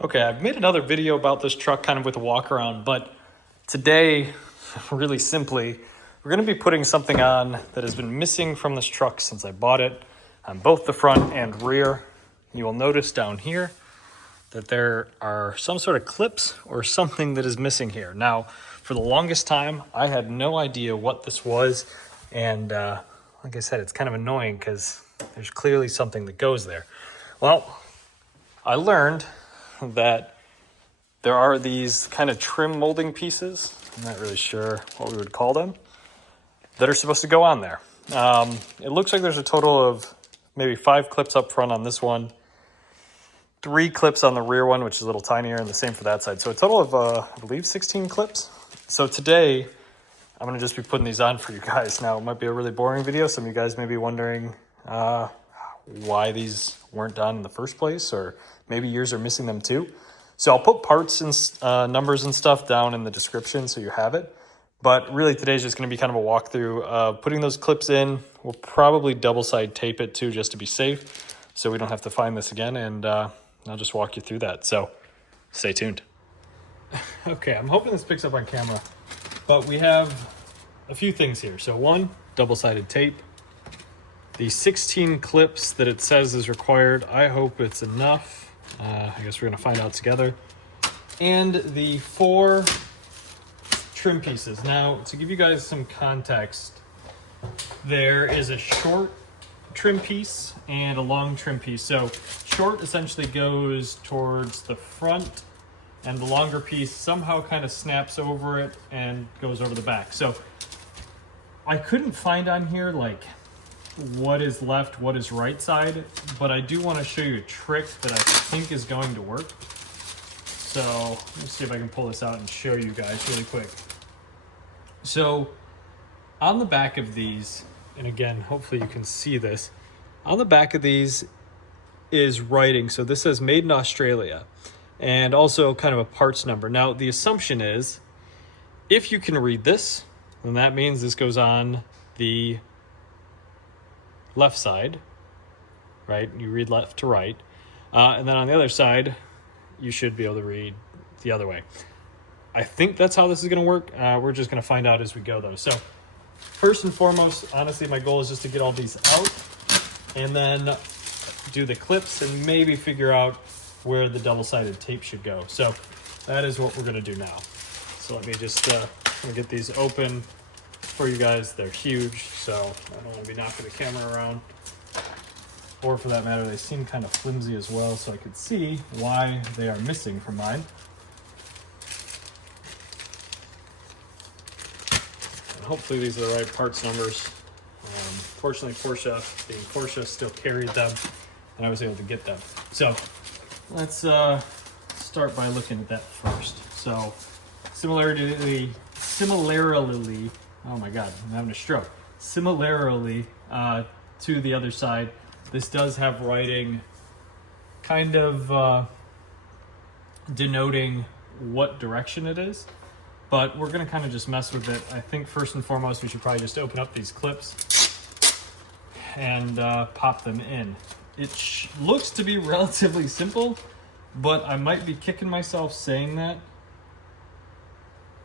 Okay, I've made another video about this truck kind of with a walk around, but today, really simply, we're going to be putting something on that has been missing from this truck since I bought it on both the front and rear. You will notice down here that there are some sort of clips or something that is missing here. Now, for the longest time, I had no idea what this was, and like I said, it's kind of annoying because there's clearly something that goes there. Well, I learned that there are these kind of trim molding pieces, I'm not really sure what we would call them, that are supposed to go on there. It looks like there's a total of maybe 5 clips up front on this one, 3 clips on the rear one, which is a little tinier, and the same for that side. So a total of, I believe, 16 clips. So today, I'm going to just be putting these on for you guys. Now, it might be a really boring video. Some of you guys may be wondering why these weren't done in the first place, or maybe yours are missing them too. So I'll put parts and numbers and stuff down in the description so you have it. But really today's just going to be kind of a walkthrough of putting those clips in. We'll probably double side tape it too, just to be safe, so we don't have to find this again. And I'll just walk you through that. So stay tuned. Okay, I'm hoping this picks up on camera, but we have a few things here. So one, double-sided tape. The 16 clips that it says is required. I hope it's enough. I guess we're gonna find out together. And the 4 trim pieces. Now, to give you guys some context, there is a short trim piece and a long trim piece. So short essentially goes towards the front, and the longer piece somehow kind of snaps over it and goes over the back. So I couldn't find on here like what is left, what is right side, but I do want to show you a trick that I think is going to work. So let me see if I can pull this out and show you guys really quick. So on the back of these, and again, hopefully you can see this, on the back of these is writing. So this says made in Australia, and also kind of a parts number. Now the assumption is, if you can read this, then that means this goes on the left side, right? You read left to right. And then on the other side, you should be able to read the other way. I think that's how this is going to work. We're just going to find out as we go, though. So first and foremost, honestly, my goal is just to get all these out and then do the clips and maybe figure out where the double-sided tape should go. So that is what we're going to do now. So let me just get these open for you guys. They're huge, so I don't want to be knocking the camera around. Or for that matter, they seem kind of flimsy as well, so I could see why they are missing from mine. And hopefully these are the right parts numbers. Fortunately, Porsche, being Porsche, still carried them, and I was able to get them. So let's start by looking at that first. So similarly, oh my God, I'm having a stroke. Similarly to the other side, this does have writing kind of denoting what direction it is, but we're gonna kind of just mess with it. I think first and foremost, we should probably just open up these clips and pop them in. It looks to be relatively simple, but I might be kicking myself saying that.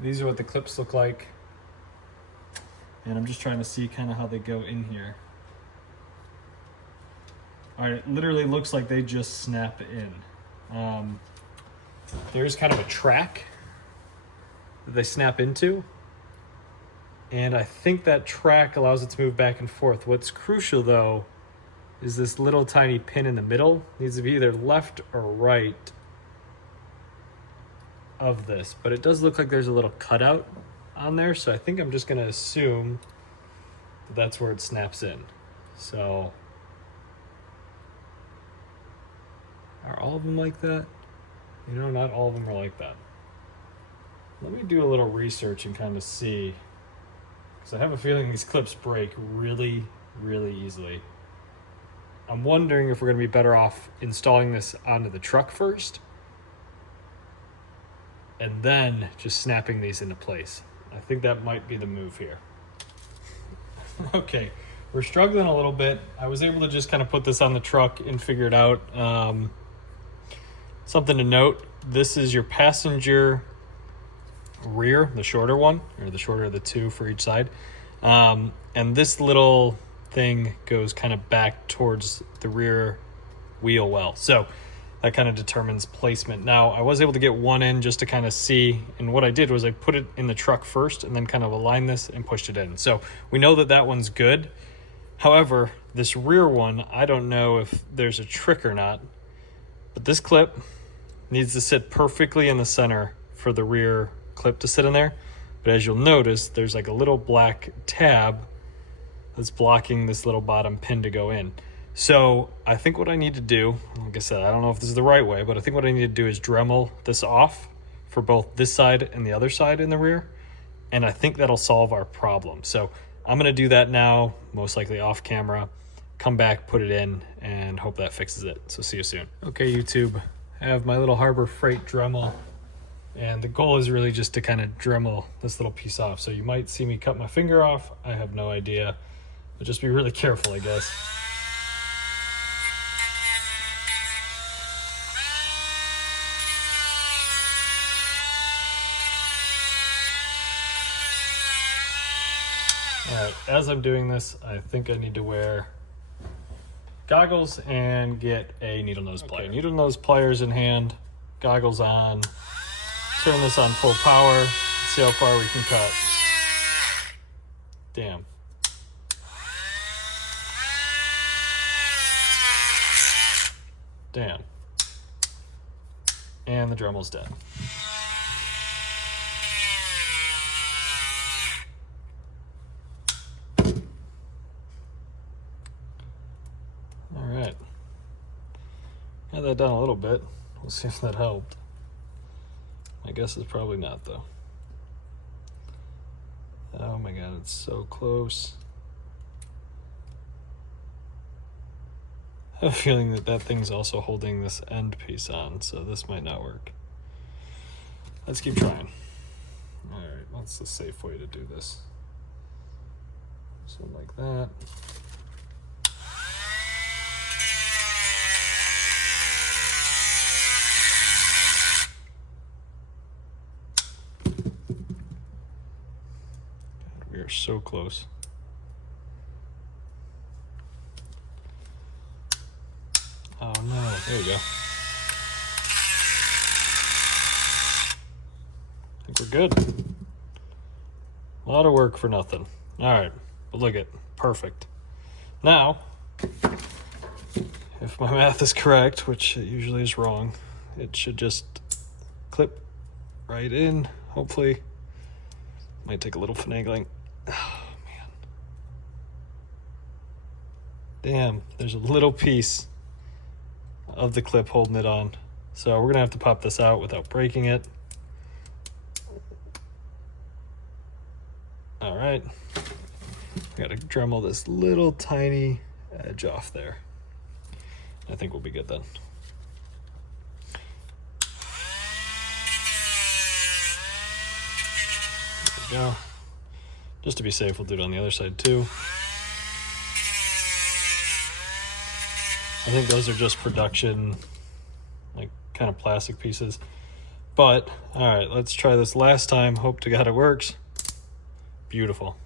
These are what the clips look like. And I'm just trying to see kind of how they go in here. All right, it literally looks like they just snap in. There's kind of a track that they snap into. And I think that track allows it to move back and forth. What's crucial though, is this little tiny pin in the middle. It needs to be either left or right of this. But it does look like there's a little cutout on there, so I think I'm just gonna assume that that's where it snaps in. So are all of them like that? You know, not all of them are like that. Let me do a little research and kind of see, because I have a feeling these clips break really, really easily. I'm wondering if we're gonna be better off installing this onto the truck first and then just snapping these into place. I think that might be the move here. Okay, we're struggling a little bit. I was able to just kind of put this on the truck and figure it out. Something to note, this is your passenger rear, the shorter one, or the shorter of the two for each side. And this little thing goes kind of back towards the rear wheel well. So that kind of determines placement. Now, I was able to get one in just to kind of see, and what I did was I put it in the truck first and then kind of aligned this and pushed it in. So we know that that one's good. However, this rear one, I don't know if there's a trick or not, but this clip needs to sit perfectly in the center for the rear clip to sit in there. But as you'll notice, there's like a little black tab that's blocking this little bottom pin to go in. So I think what I need to do, like I said, I don't know if this is the right way, but I think what I need to do is Dremel this off for both this side and the other side in the rear. And I think that'll solve our problem. So I'm gonna do that now, most likely off camera, come back, put it in, and hope that fixes it. So see you soon. Okay, YouTube, I have my little Harbor Freight Dremel, and the goal is really just to kind of Dremel this little piece off. So you might see me cut my finger off, I have no idea, but just be really careful, I guess. All right, as I'm doing this, I think I need to wear goggles and get a needle nose plier. Okay, needle nose pliers in hand, goggles on, turn this on full power, see how far we can cut. Damn. Damn. And the Dremel's dead. Alright. Got that down a little bit. We'll see if that helped. My guess is probably not, though. Oh my god, it's so close. I have a feeling that that thing's also holding this end piece on, so this might not work. Let's keep trying. Alright, what's the safe way to do this? Something like that. God, we are so close. Oh no, there you go. I think we're good. A lot of work for nothing. All right, but look at, perfect. Now, if my math is correct, which it usually is wrong, it should just clip right in, hopefully. Might take a little finagling. Oh, man. Damn, there's a little piece of the clip holding it on. So we're gonna have to pop this out without breaking it. All right, gotta Dremel this little tiny edge off there. I think we'll be good then. There we go. Just to be safe, we'll do it on the other side too. I think those are just production, like kind of plastic pieces. But, all right, let's try this last time. Hope to God it works. Beautiful.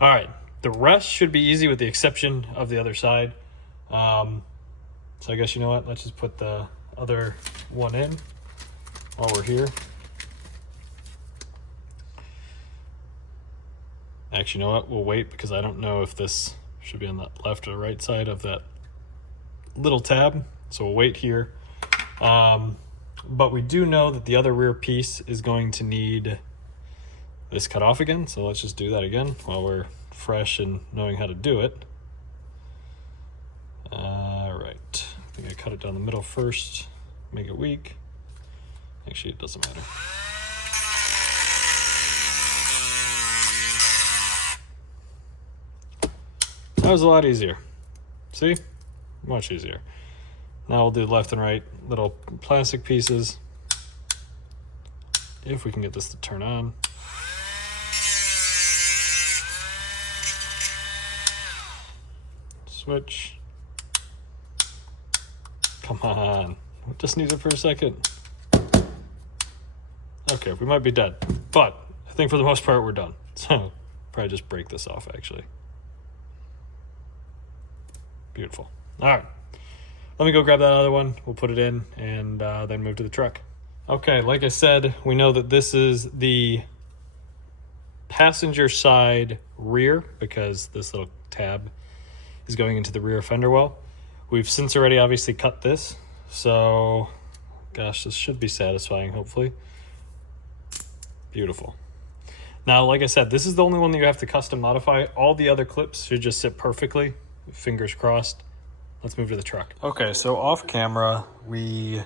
All right, the rest should be easy with the exception of the other side. So I guess, you know what, let's just put the other one in while we're here. Actually, you know what, we'll wait because I don't know if this should be on the left or the right side of that little tab, so we'll wait here. But we do know that the other rear piece is going to need this cut off again, so let's just do that again while we're fresh and knowing how to do it. Right, I think I cut it down the middle first, make it weak. Actually, it doesn't matter. That was a lot easier. See? Much easier. Now we'll do left and right little plastic pieces. If we can get this to turn on. Switch. Come on. Just need it for a second. Okay, we might be dead, but I think for the most part we're done. So probably just break this off actually. Beautiful. All right, let me go grab that other one. We'll put it in and then move to the truck. Okay, like I said, we know that this is the passenger side rear because this little tab is going into the rear fender well. We've since already obviously cut this, so gosh, this should be satisfying, hopefully. Beautiful. Now, like I said, this is the only one that you have to custom modify. All the other clips should just sit perfectly, fingers crossed. Let's move to the truck. Okay, so off camera, we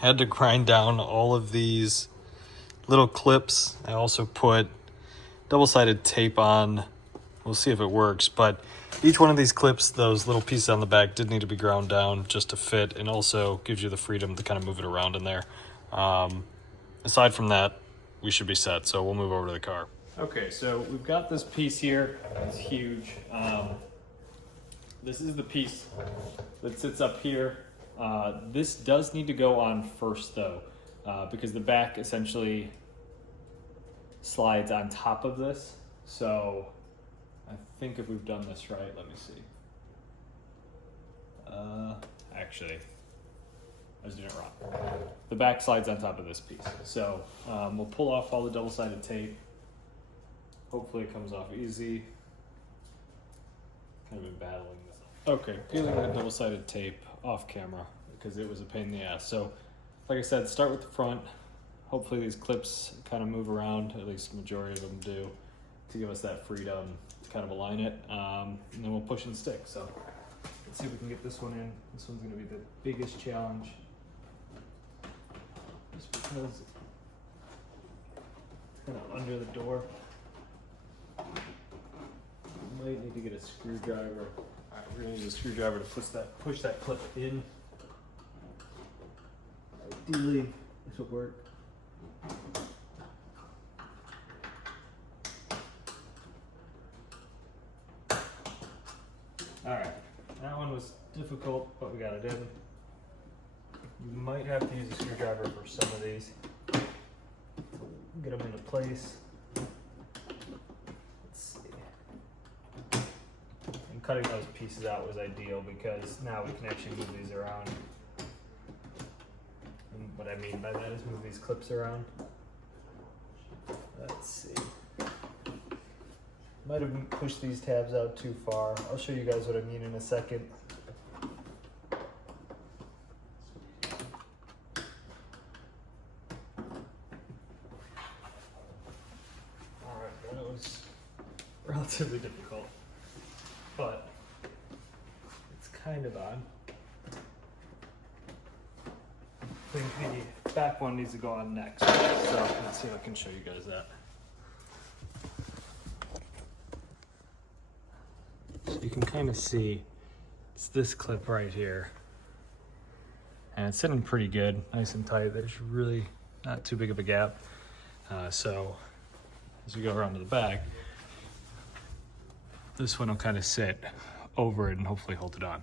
had to grind down all of these little clips. I also put double-sided tape on. We'll see if it works, but each one of these clips, those little pieces on the back did need to be ground down just to fit, and also gives you the freedom to kind of move it around in there. Aside from that, we should be set, so we'll move over to the car. Okay, so we've got this piece here. It's huge. This is the piece that sits up here. This does need to go on first though, because the back essentially slides on top of this. So I think if we've done this right, let me see. Actually, I was doing it wrong. The back slides on top of this piece. So we'll pull off all the double-sided tape. Hopefully it comes off easy. Kind of been battling this. Okay, peeling that double-sided tape off camera because it was a pain in the ass. So like I said, start with the front. Hopefully these clips kind of move around, at least the majority of them do, to give us that freedom to kind of align it. And then we'll push and stick. So let's see if we can get this one in. This one's gonna be the biggest challenge. Just because it's kind of under the door. Might need to get a screwdriver. All right, we're gonna use a screwdriver to push that clip in. Ideally, this will work. All right, that one was difficult, but we got it in. You might have to use a screwdriver for some of these. Get them into place. Let's see. And cutting those pieces out was ideal because now we can actually move these around. And what I mean by that is move these clips around. Let's see. Might have pushed these tabs out too far. I'll show you guys what I mean in a second. Alright, that was relatively difficult, but it's kind of on. I think the back one needs to go on next, so let's see if I can show you guys that. So you can kind of see it's this clip right here, and it's sitting pretty good, nice and tight. There's really not too big of a gap. So as we go around to the back, this one will kind of sit over it and hopefully hold it on.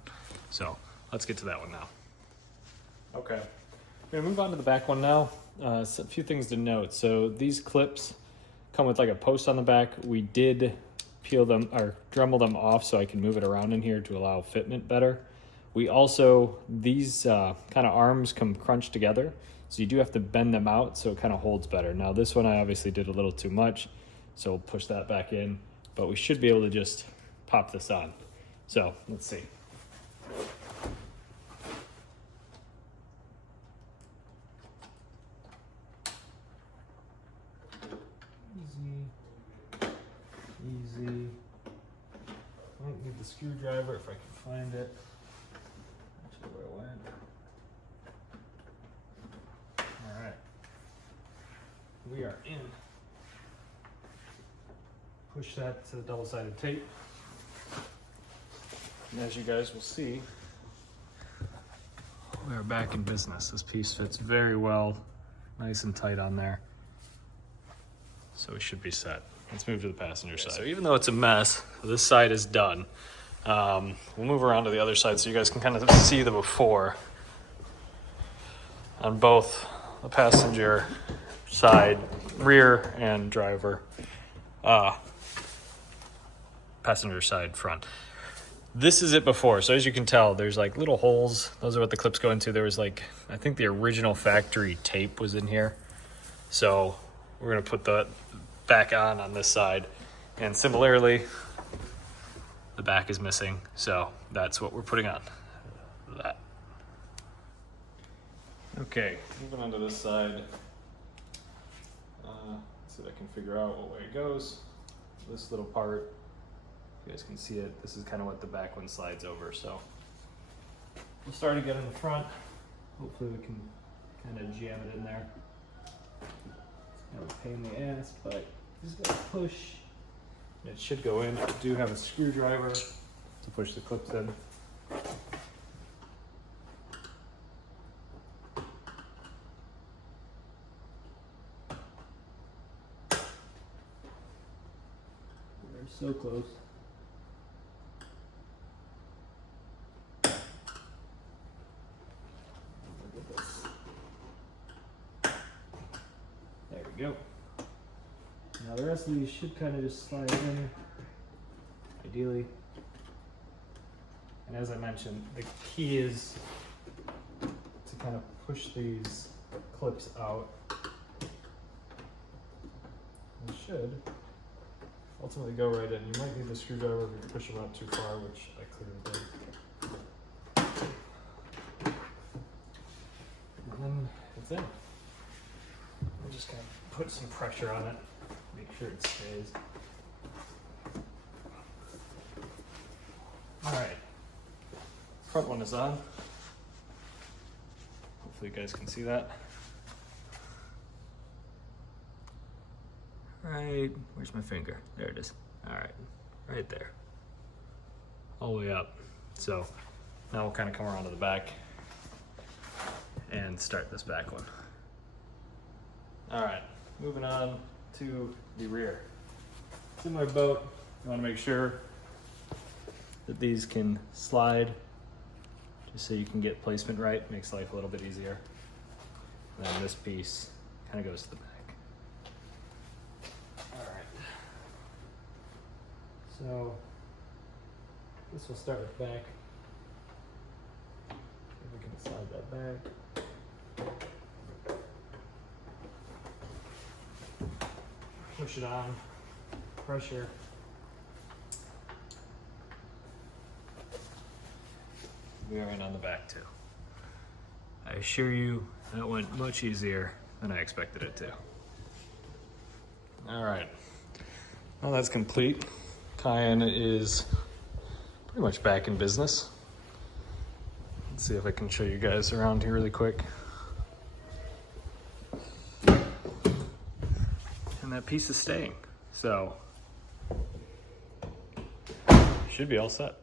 So let's get to that one now. Okay, we're gonna move on to the back one now. So a few things to note. So these clips come with like a post on the back. We did peel them or Dremel them off so I can move it around in here to allow fitment better. We also, these kind of arms come crunched together, so you do have to bend them out so it kind of holds better. Now this one I obviously did a little too much, so we'll push that back in, but we should be able to just pop this on. So let's see. Easy. Might need the screwdriver if I can find it. Actually, where it went. All right. We are in. Push that to the double-sided tape. And as you guys will see, we are back in business. This piece fits very well, nice and tight on there. So we should be set. Let's move to the passenger side. So even though it's a mess, this side is done. We'll move around to the other side so you guys can kind of see the before. on both the passenger side, rear, and driver, passenger side front. This is it before, so as you can tell, there's like little holes. Those are what the clips go into. There was like, I think the original factory tape was in here. So we're gonna put that back on this side. And similarly, the back is missing. So that's what we're putting on, that. Okay, moving on to this side. Let's see if I can figure out what way it goes. This little part, you guys can see it. This is kind of what the back one slides over. So we'll start again in the front. Hopefully we can kind of jam it in there. It's kind of a pain in the ass, but you just gotta push. And it should go in. I do have a screwdriver to push the clips in. So close. Look at this. There we go. Now the rest of these should kind of just slide in, ideally. And as I mentioned, the key is to kind of push these clips out. They should ultimately go right in. You might need the screwdriver if you push them out too far, which I clearly did. And then it's in. I'm just gonna put some pressure on it, make sure it stays. All right, front one is on. Hopefully you guys can see that. Right, where's my finger? There it is. All right, right there. All the way up. So now we'll kind of come around to the back and start this back one. All right, moving on to the rear. Similar boat, you wanna make sure that these can slide just so you can get placement right. Makes life a little bit easier. And then this piece kind of goes to the back. So this will start with back. See if we can slide that back. Push it on, pressure. We are in on the back too. I assure you that went much easier than I expected it to. All right, well that's complete. Cayenne is pretty much back in business. Let's see if I can show you guys around here really quick. And that piece is staying, so should be all set.